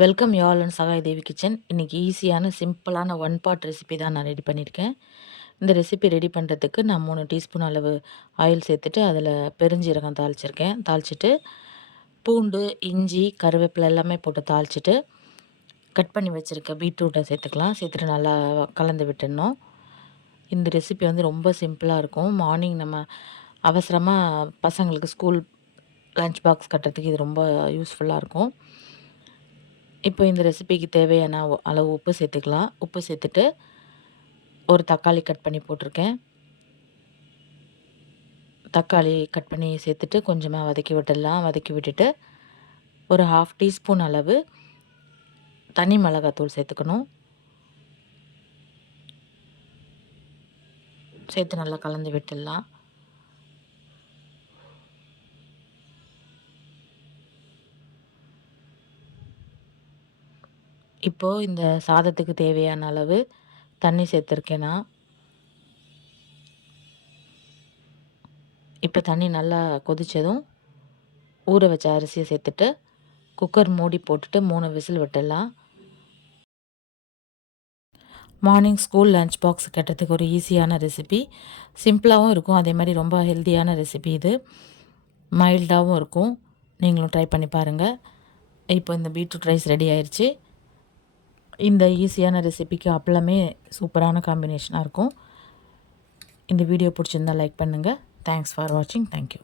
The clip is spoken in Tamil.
Welcome you all and Sahayadevi kitchen. இன்றைக்கி ஈஸியான சிம்பிளான ஒன் பாட் ரெசிபி தான் நான் ரெடி பண்ணியிருக்கேன். இந்த ரெசிபி ரெடி பண்ணுறதுக்கு நான் 3 டீஸ்பூன் அளவு ஆயில் சேர்த்துட்டு அதில் பெருஞ்சீரகம் தாளிச்சிருக்கேன். தாளிச்சிட்டு பூண்டு, இஞ்சி, கருவேப்பிலை எல்லாமே போட்டு தாளிச்சிட்டு கட் பண்ணி வச்சுருக்க பீட்ரூட்டை சேர்த்துக்கலாம். சேர்த்துட்டு நல்லா கலந்து விட்டுடணும். இந்த ரெசிபி வந்து ரொம்ப சிம்பிளாக இருக்கும். மார்னிங் நம்ம அவசரமாக பசங்களுக்கு ஸ்கூல் லஞ்ச் பாக்ஸ் கட்டுறதுக்கு இது ரொம்ப யூஸ்ஃபுல்லாக இருக்கும். இப்போ இந்த ரெசிபிக்கு தேவையான அளவு உப்பு சேர்த்துக்கலாம். உப்பு சேர்த்துட்டு ஒரு தக்காளி கட் பண்ணி போட்டிருக்கேன். தக்காளி கட் பண்ணி சேர்த்துட்டு கொஞ்சமாக வதக்கி விட்டுடலாம். வதக்கி விட்டுட்டு ஒரு 1/2 டீஸ்பூன் அளவு தனி மிளகாத்தூள் சேர்த்துக்கணும். சேர்த்து நல்லா கலந்து விட்டுடலாம். இப்போது இந்த சாதத்துக்கு தேவையான அளவு தண்ணி சேர்த்துருக்கேன் நான். இப்போ தண்ணி நல்லா கொதித்ததும் ஊற வச்ச அரிசியை சேர்த்துட்டு குக்கர் மூடி போட்டுட்டு 3 விசில் விட்டுடலாம். மார்னிங் ஸ்கூல் லஞ்ச் பாக்ஸ் கட்டுறதுக்கு ஒரு ஈஸியான ரெசிபி. சிம்பிளாகவும் இருக்கும், அதே மாதிரி ரொம்ப ஹெல்த்தியான ரெசிபி இது. மைல்டாகவும் இருக்கும். நீங்களும் ட்ரை பண்ணி பாருங்கள். இப்போ இந்த பீட்ரூட் ரைஸ் ரெடி ஆயிடுச்சு. இந்த ஈஸியான ரெசிபிக்கு அப்பளமே சூப்பரான காம்பினேஷனாக இருக்கும். இந்த வீடியோ பிடிச்சிருந்தால் லைக் பண்ணுங்கள். தேங்க்ஸ் ஃபார் வாட்சிங். தேங்க்யூ.